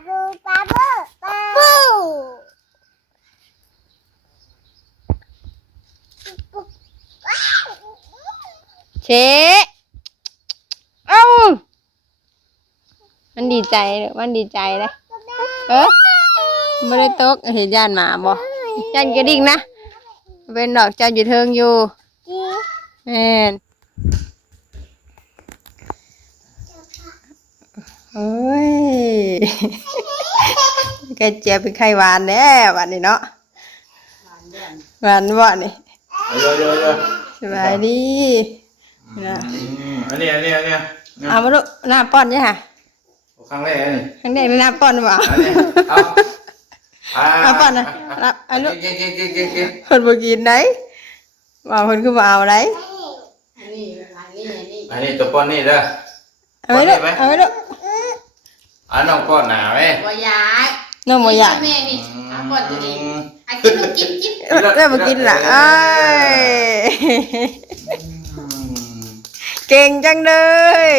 เชเอ้ามันดีใจเลยมันดีใจเลยไม่ได้ตกเห็นย่านหมาบ่ย่านกระดิ่งนะเป็นดอกเจ้าอยู่เทิงอยู่แม่นโอ้ยแกเจ็บเป็นไข้หวานแน่วันนี้เนาะหวานบ่นี่สบายดีนะอันนี้เอามาลูกน้ำป้อนเนี่ยค่ะครั้งแรกนี่ครั้งแรกน้ำป้อนหรือเปล่าเอาป้อนนะรับเอาลูกคนบ่กินไหนว่าคนคือบ่เอาไหนอันนี้ตัวป้อนนี่เด้อเอาไว้ลูกเอาไว้ลูกน้องป้อนหนาไหมบ่อยาก น้องบ่อยากแม่นี่ป้อนตัวนี้กินลูกกินได้บ่กินล่ะเอ้ยเก่งจังเลย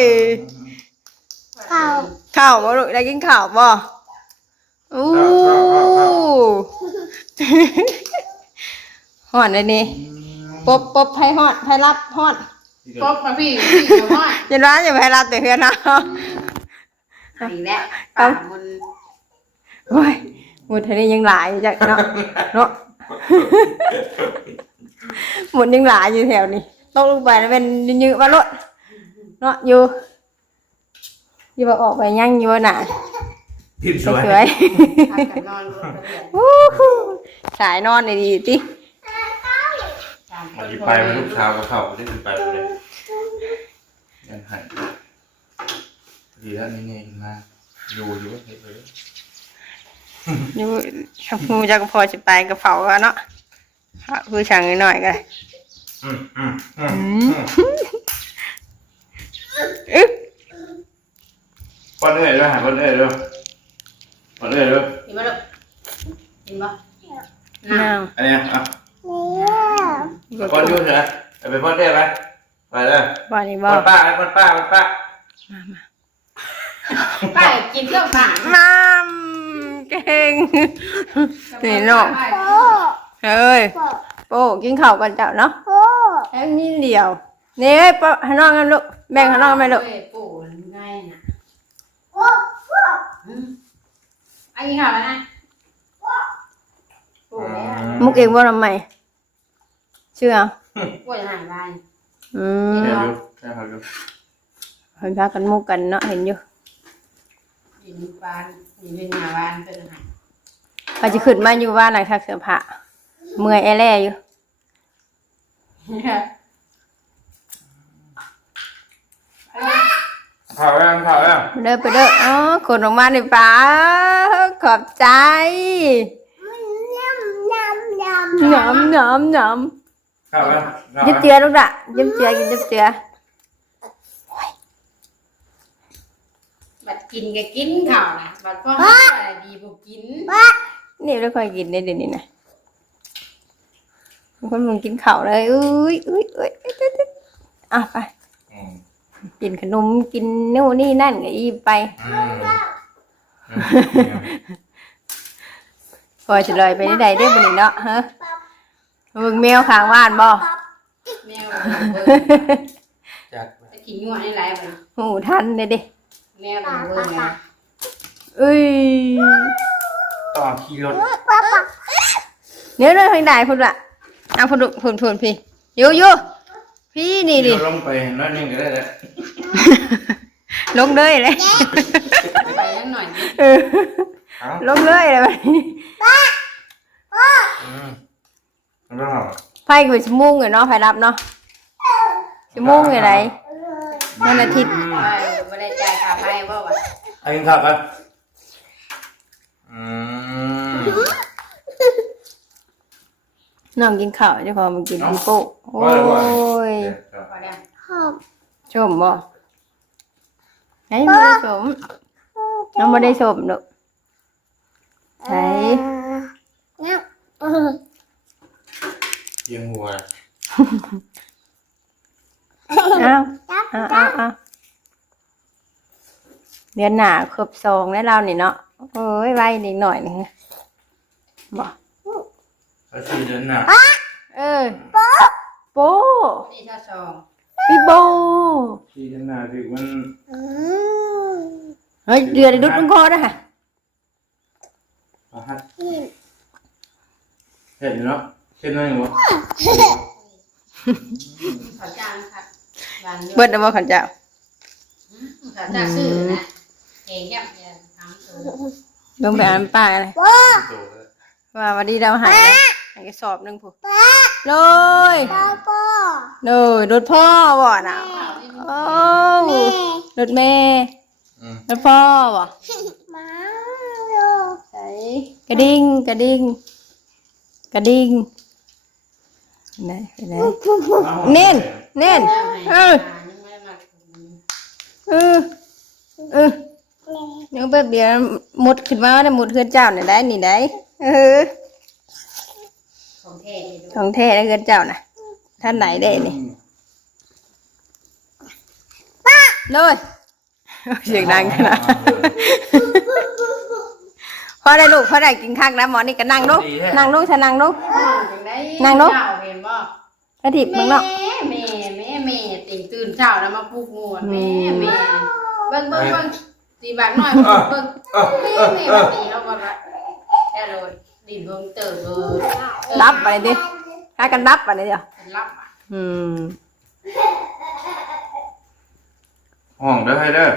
ข้าวบ่ลูกได้กินข้าวบ่อู้ฮอดเลยนี่ปบให้ฮอดให้รับฮอดป๊อบมาพี่ฮอดยันร้านอย่าให้รับแต่เพื่อนนะอีกแล้วป่ามันโอ้ยหมดทีนี้ยังหลายอยู่จังเนาะหมดยังหลายอยู่แถวนี้ตกลงไปแล้วเป็นยืดๆว่ารถเนาะอยู่ว่าออกไปยั่งอยู่น่ะสวยสายนอนดีๆติมาดีไปมันลูกเช้าก็เข้าได้ขึ้นไปเลยยังหายดีแล้วนี่มาอยู่เห็นเลยอยู่ชักมูจะก็พอจะไปกระเป๋าก็เนาะคือช่างหน่อยๆกันป้อนเอ้ยด้วยหาป้อนเอ้ยด้วยป้อนเอ้ยด้วยเห็นบ่ลูกเห็นบ่น้าวอันนี้ป้อนยุ่งเหรอไปป้อนเอ้ยไปเลยป้อนนี่บ่ป้อนป้าป้ากินเครื่องป่าน้ำเก่งนี่เนาะเฮ้ยโป้กินข้าวกันเจ้าเนาะแค่นี้เดียวนี่ป้าให้น้องกันลูกแบ่งให้น้องไหมลูกปู่ง่ายนะไอ้กินข้าวแล้วนะมุกเองว่าทำไมเชื่อปู่จะหายไปเห็นอยู่ใช่ครับอยู่เห็นพากันมุกกันเนาะเห็นอยู่เห็นบ้านเห็นหน้าบ้านเป็นยังไงพอจะขึ้นมาอยู่บ้านหลังทักเสื้อผ้าเมื่อยแล่อยู่ข่าวยังเด้อไปเด้ออ๋อคนออกมาในป่าขอบใจหนำข่าวยังยิ้มเจือลูกด่ะยิ้มเจือกินยิ้มเจือบัดกินก็กินข้าวนะบัดพ่อดีบ่กินนี่ไม่ค่อยกินได้เดี๋ยวนี้นะคนมึงกินข้าวเลยอุ้ยอ่ะไปกินขนมกินนู่นนี่นั่นก็อีไปพอจะลอยไปได้ได้บ่นี่เนาะฮะมึงแมวข้างบ้านบ่แมวไปกินยั่วนี่หลายบ่หูทันเลยดิแมวมันเบิ่งนะเอ้ยต่อขี่รถเนี่ยเลยทางใดพุ่นละเอาพุ่นพี่อยู่พี่นี่ดิลงไปนั่นนึงก็ได้แล้วลงเลยเลยไปยังหน่อยลงเลยเลยไพ่คือชั่วโมงเนาะไพ่รับเนาะชั่วโมงอะไรวันอาทิตย์ไม่ได้จ่ายค่าไฟบ่วะไอ้กินข้าวกันน้องกินข้าวเจ้าของมันกินปีโป้โอ้ยชมบ่ไหนไม่ได้ชมน้องไม่ได้ชมหนูไหนยังหัวเอาเดือนหน้าครบ2แล้วเรานี่เนาะโ โอ้ยไว้นิดหน่อยนี่บ่ ก็4 เดือนน่ะ เออโป้ นี่ถ้าสอง พี่โบ 4 เดือนน่ะถึงมัน เฮ้ยเดือดดุดมึงคอนะฮะ ประหัดเห็นเนาะเห็นไหมวะ ขอจ้างครับวาง เบิดเอาบ่ขันเจ้า ขอจ้างซื้อนะเองแค่เนี่ยทำตัว ลงไปอ่านป้ายอะไร โตแล้ว ว่าวันนี้เราหายหายกระสอบหนึงผู้เลย เลยรถพ่อบ่น่ะโอ้รถแม่รถพ่อบ่ใส่กระดิ่งกระดิ่งกระดิ่งไหนไปไหนเน้นเน้นเออเออเออเดี๋ยวแบบเดียวหมดขึ้นมาได้หมดเพื่อนเจ้าเนี่ยได้นี่ได้เออ ของแท้เลย ของแท้ได้เพื่อนเจ้าน่ะท่านไหนได้นี่เลยเสียงดังขนาดพอได้ลูกพอได้กินข้าวนะหมอนี่ก็นั่งลูกนั่งลูกฉันนั่งลูก นั่งลง เห็นบ่ กระถิบมึงเนาะ แม่ตื่นเช้าแล้วมาปลุกงัวแม่เบิ่งตีบากหน่อยเบิ่งแม่มาตีเขาก่อนละแค่โดนดินเบิ่งเติบเลย รับไปดิถ้ากันรับไปเดี๋ยว เป็นรับอ่ะ ห้องเด้อให้เด้อ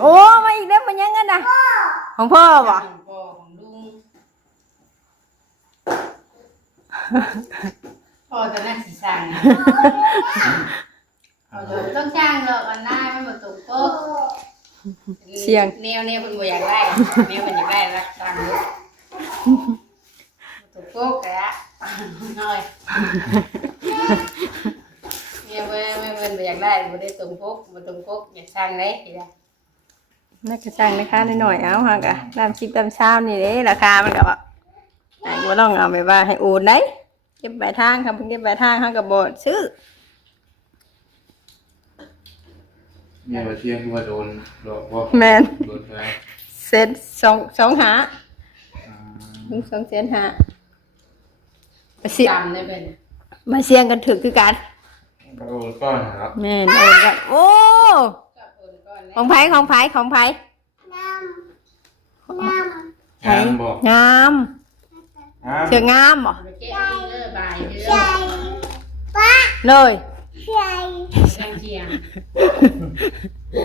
โอ้มาอีกแล้วมันยังไงนะของพ่อบ่ ของพ่อของลุงพ่อจะนั่งสีสั่งต้องจ้างหรอกอันหน้ามันหมดตกโป๊กแนวเป็นบ่อยากได้แนวเป็นอยากได้รักตังค์ตกโป๊กแกะหน่อยเนี่ยไม่เป็นบ่อยากได้บ่ได้ตรงโป๊กบ่ตรงโป๊กอยากสร้างได้ทีละ น่ากระจังนะคะหน่อยๆเอาฮะกะตามชิปตามชามนี่เด้ราคามันก็แบบว่าต้องเอาไปว่าให้โอนได้เก็บใบทางครับเก็บใบทางเขากับบดซื้อ เมียมาเที่ยงคือว่าโดนหลอกบ่ แมน โดนไป เซนสองหาลุง2 เซนหามาเสีย จำได้เป็น มาเสียงกันถึกคือกัน โดนก้อนครับ แม่นโอนกันโอ้ กับโอนก้อน ของไผ่ของไผ่ของไผ่ งามบ่ งาม งาม เสืองามบ่ ไปเก็บเด้อบายเด้อ เลย ช่างเชียง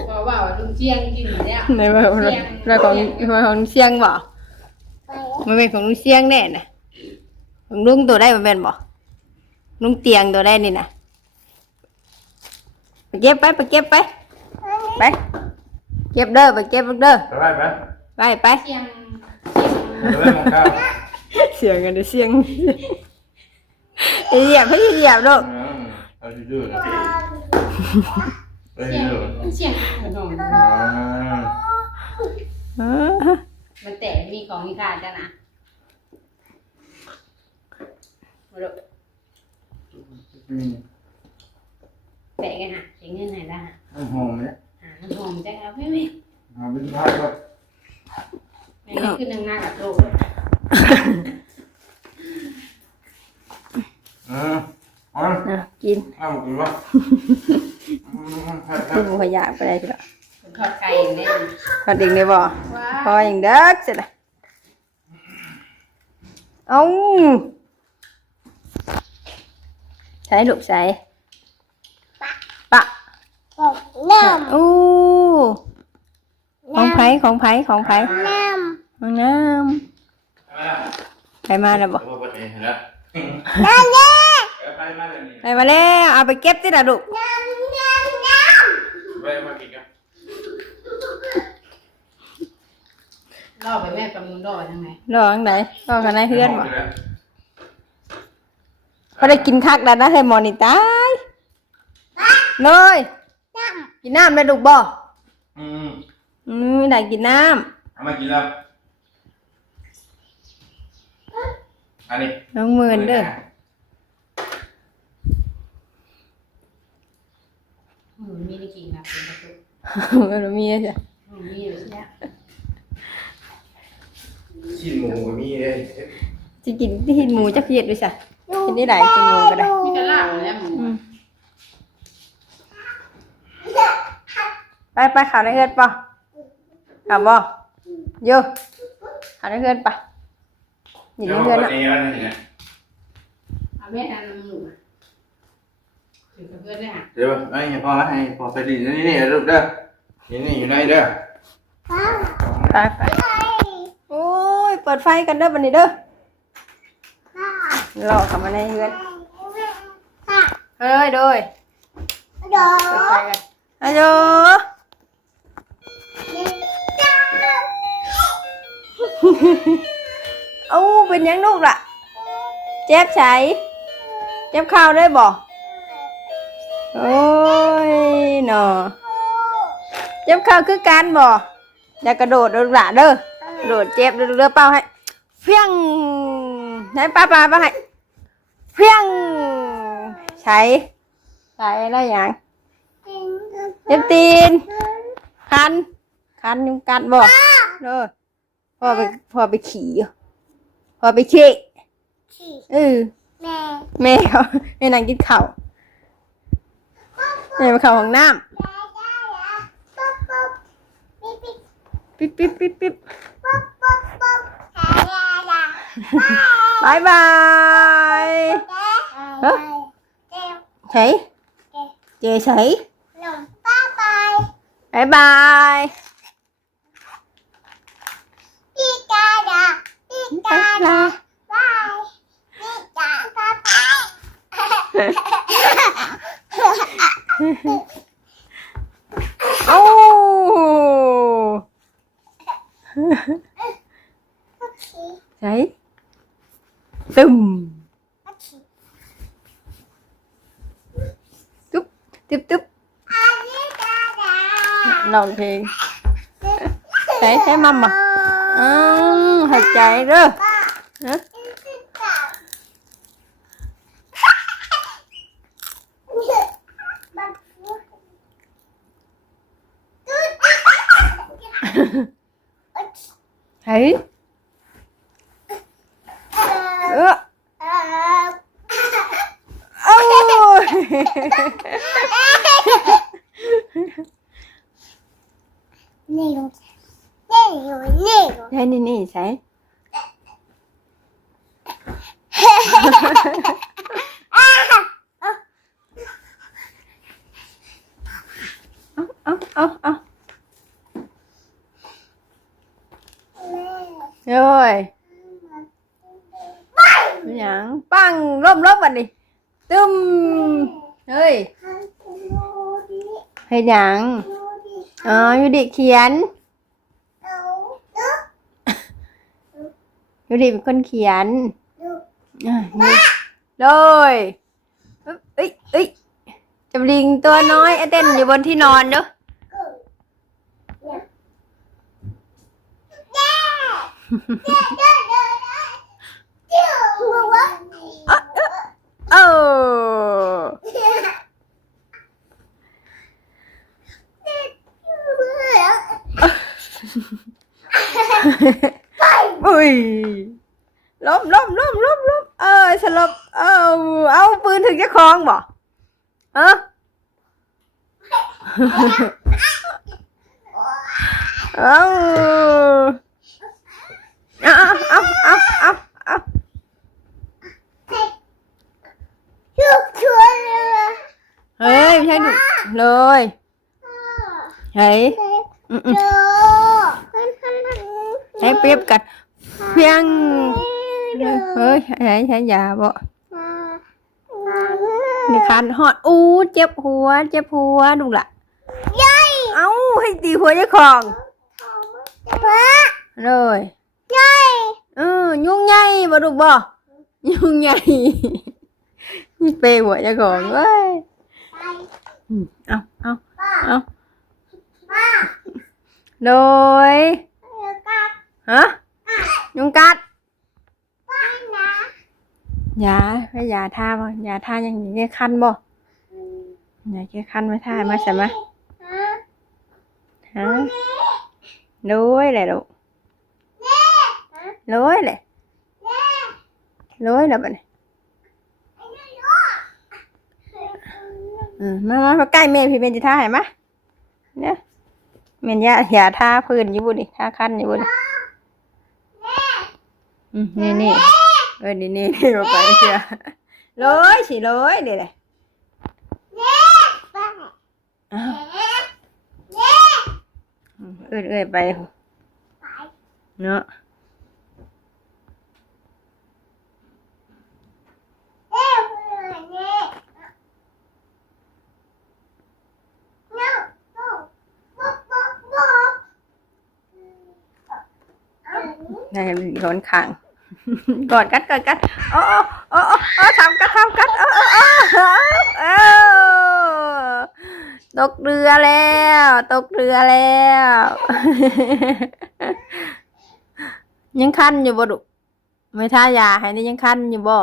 เพราะว่าลุงเชียงกินแล้ว ในว่าของเสียงบ่มันเป็นของลุงเสียงแน่น่ะของลุงตัวได้มันเป็นบ่ลุงเตียงตัวได้นี่น่ะไปเก็บไปไปเก็บไปไปเก็บเด้อไปเก็บเด้อ ไปไป ไป เชียง ไปมองข้าว เสียงกันเสียงเหยียบให้เหยียบลูก เอาดื้อๆนะไปดื้อ เชียงขนม มันแต่มีของมีค่าจ้ะนะมาดูแปะกันฮะเสียเงินไหนละฮะ หอมเนี่ย หาน้ำหอมจ้ะครับไม่ หอมเป็นผ้าก็ ไม่ขึ้นนางนากับโลก กิน เอากินวะ กินหมูขยะไปได้ทีละ ทอดไก่เนี่ย พอดิ่งเลยบ่พออย่างเด็กเสร็จละเอาใช้ลูกใช้ปะอู้ของไผ่ของไผ่ของไผ่ของน้ำไปมาแล้วบ่ ไปมาแล้วเอาไปเก็บที่ละลูก ไปมากินกัน ล่อไปแม่ประมูลล่อยังไง รอข้างไหนรอข้างในเฮือนบ่เขาได้กินคักแล้วนะให้หมอนี่ตายเลยกินน้ำได้ลูกบ่ได้กินน้ เอามากินแล้วอันนี้ ำน้องหมื่นเด้อ มีได้กินนะเป็นประตู มันมีจ้ะ มีอยู่ใช่ไหม ชิ้นหมูก็มีเลย จะกินที่หินหมูจะเพียดด้วยจ้ะกินได้หลายกินหมูก็ได้ มีกระลาแล้วหมู ไปข่าวในเฮือนป่ะข่าวบ่เยอะข่าวในเฮือนป่ะอยู่ในเฮือน อ่ะ อ่ะ เอาแม่อันหมูถือกับเพื่อนได้ฮะ เดี๋ยวไอ้พอไปดินี่ลูกเด้อนี่อยู่ไหนเด้อ ไปโอ้ยเปิดไฟกันเด้อบันนี้เด้อรอเข้ามาในเฮือนเฮ้ยโดยเปิดไฟกันฮัลโหลเอ้าเป็นยังลูกล่ะเจ็บใสเจ็บข้าวได้บ่โอ้ยหนอเจ็บข้าวคือการบ่อย่ากระโดดลูกหล่ะเด้อกระโดดเจ็บเรือเป้าให้เพียงไหนป้าให้เพียงใช้แล้วอย่างเจ็บตีนคันยุงกัดบ่เด้อพ่อไปขี่พ่อไปขี้แม่เขาแม่นางกินข้าวแม่ไปเข้าห้องน้ำปิ๊บบายบายใช่เจใช่บายบายโอ้ใช่ตึมตึ๊บร้องเพลงใช่มัมอ่ะหายใจเด้อฮะเฮ้ยโอ้ยนี่ใช่เอาเฮ้ยอย่างปังล้มอันนี้ตึมเฮ้ยให้หยังอยู่ดิเขียนอยู่ดิเป็นคนเขียนเลยเอ้ยจำลิงตัวน้อยเต้นอยู่บนที่นอนเด้ออุ้ยล้มสลบเอาปืนถึงจะคล้องบ่เอาเฮ้ยไม่ใช่ดุเลยเฮ้ยให้เปรียบกันเพียงเฮ้ยใช้ยาบ่นี่คันหอดเจ็บหัวดูล่ะเอ้าให้ตีหัวเจ้าของเลยยุ่งใหญ่บ่ดูบ่ยุ่งใหญ่นี่เปหัวเจ้าของเว้ยเอาโดยฮะยุงกัดยาให้ยาท่าบ่ยาท่าอย่างนี้แค่คันบ่ไหนแค่คันมาท่ามาใช่ไหมฮะโดยแหละลูก โรยเลยโรยแล้วบัดนี้มาใกล้แม่พี่เป็นจิท่าให้มาเนี่ยแม่นอย่าท่าพื้นอยู่บุดิท่าคันอยู่บุดินี่นี่นี่มาไปเชียโรยสิโรยเดี๋ยวเลยไปเนาะนายร้อนขังกอดกัดโอ้ทำกัดตกเรือแล้วยังคันอยู่บ่ดุไม่ท่ายาให้นี่ยังคันอยู่บ่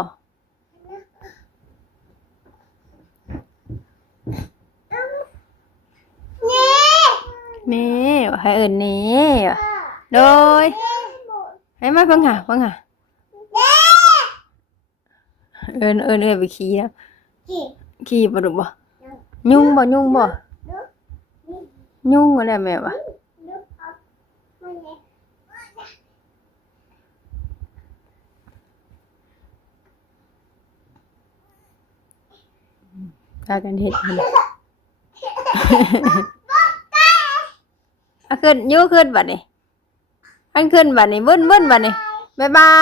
นี่ให้เอิญนี่โดยให้มาเพิ่งหาเอิญไปขี่แล้วขี่บ่ดุบ่ยุ่งบ่อะไรแม่วะพากันเฮ็ดขึ้นบัดนี้อันขึ้นบัดนี้บึ้นบัดนี้บ๊ายบา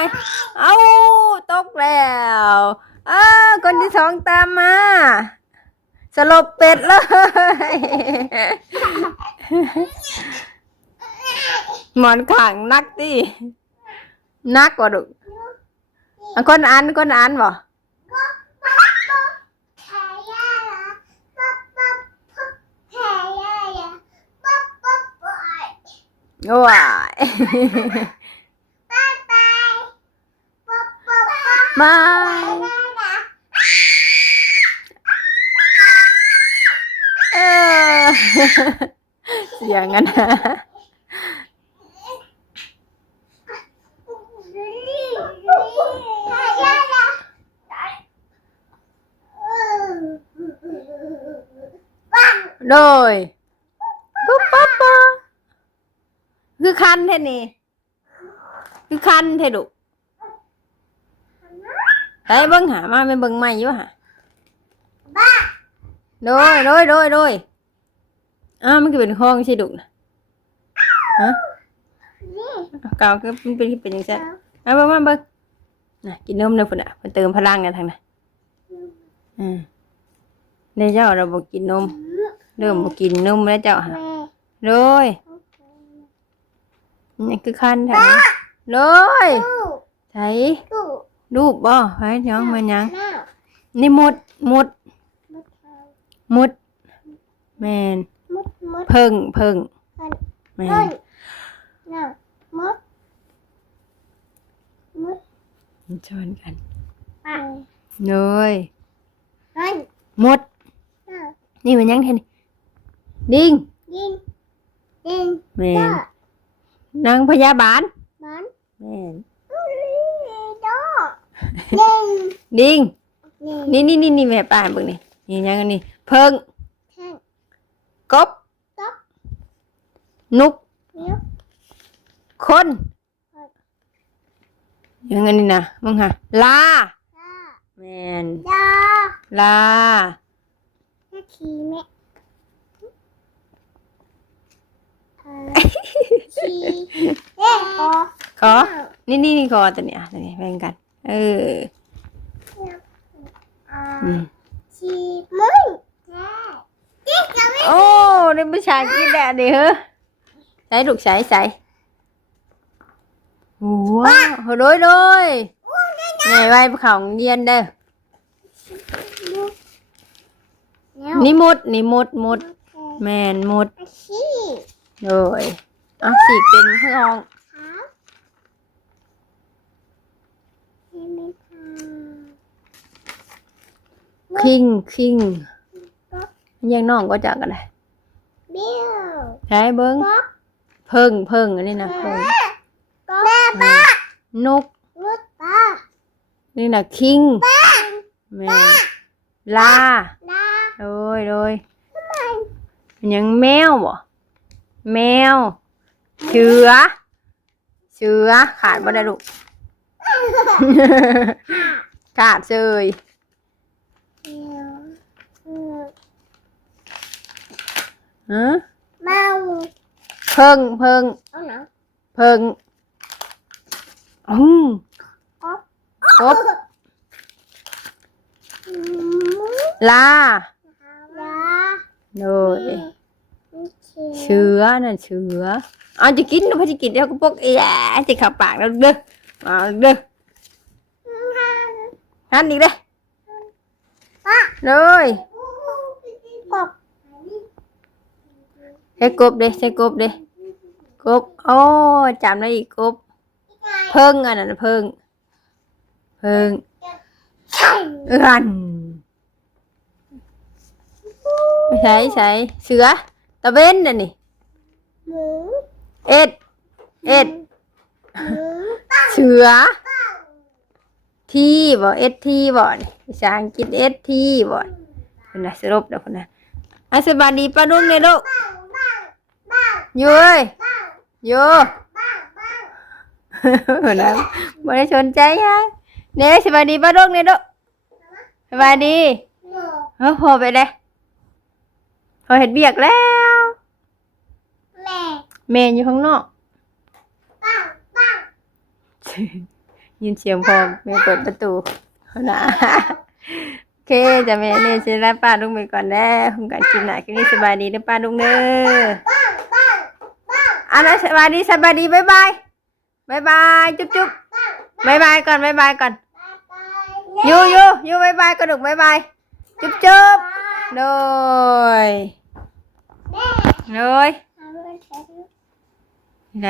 ยเอ้าตกแล้วคนที่สองตามมาสลบเป็ดเลยหมอนขังนักดินักกว่าดุคนอ่านบ่ว้ายมาเสียงกันนะโดยปุ๊บปั๊บคือคันแท่นี่คือคันแท่ดุไปเบิ้งหามาไม่เบิ้งไม่อยู่หะโดยมันก็เป็นห้องใช่ดุนะฮะเก่าก็เป็นอย่างเช่นมาเบิ้งน่ะกินนมเลยพุ่นอ่ะมันเติมพลังกันทางนั้นในเจ้าเราบอกกินนมเริ่มบอกกินนมแล้วเจ้าฮะโดยนี่คือคันแถวเลยใช่รูปบ่ไว้ย้องมายังนี่มุดแมนเพิ่งแมนชนกันเลยมุดนี่มันยังแทนดิ้งแมนนางพยาบาลแม่นดิ้งนี่แม่ป้าเบิ่งนี่ยังอันนี้เพิ่งกบนุกคนยังอันนี้นะมึงหะลาแม่นลาขี่แม่ขอนี่คอตัวนี้แบ่งกันโอ้ได้ผู้ชายกินแดดดิเฮ้อใส่ลูกใส่ว้าวโดยไงไว้เขาเย็นเด้อนี่มดแมนมดเลยสีเป็นเพื่อนคิงยังน้องก็จักอะไรใช่เบิ้งเพิ่งอันนี้นะเพิ่ง นกนี่น่ะคิงแม่ลาโดยมันยังแมวบ่แมวเสือขาดบ่ได้ลูก ขาดเลยฮะเพิ่งกบลาโดยเสือน่ะเสือเอาจะกินดูพอจะกินเดี๋ยวก็พวกจะขับปากแล้วเด้อมาเด้อหันอีกเด้อเลยใช้กบเด้กบโอ้จำได้อีกกบเพิ่งอันนั้นเพิ่งเอื้อนไม่ใช่เสือตะเวนน่ะนี่เอ็ดเสือที่บ่เอ็ดที่บ่นี่ภาษาอังกฤษเอ็ดที่บ่คนน่ะสรุปเด้อคนน่ะสบายดีป้าดุ้งเนี่ยลูกอยู่เอ้ยอยู่คนน่ะบ่ได้สนใจฮะเนี่ยสบายดีป้าดุ้งเนี่ยลูกสบายดีพอไปเลยพอเห็นเบียกแล้วแม่อยู่ข้างนอกยินเสียงพอแม่เปิดประตูนะโอเคจะแม่เนี่ยจะได้ป้าลุงไปก่อนแล้วผมกันกินหน่อยคืนนี้สบายดีนะป้าลุงเด้ออันนั้นสบายดีบ๊ายบายจุ๊บบ๊ายบายก่อนอยู่บ๊ายบายกระดูกบ๊ายบายจุ๊บเลยไหน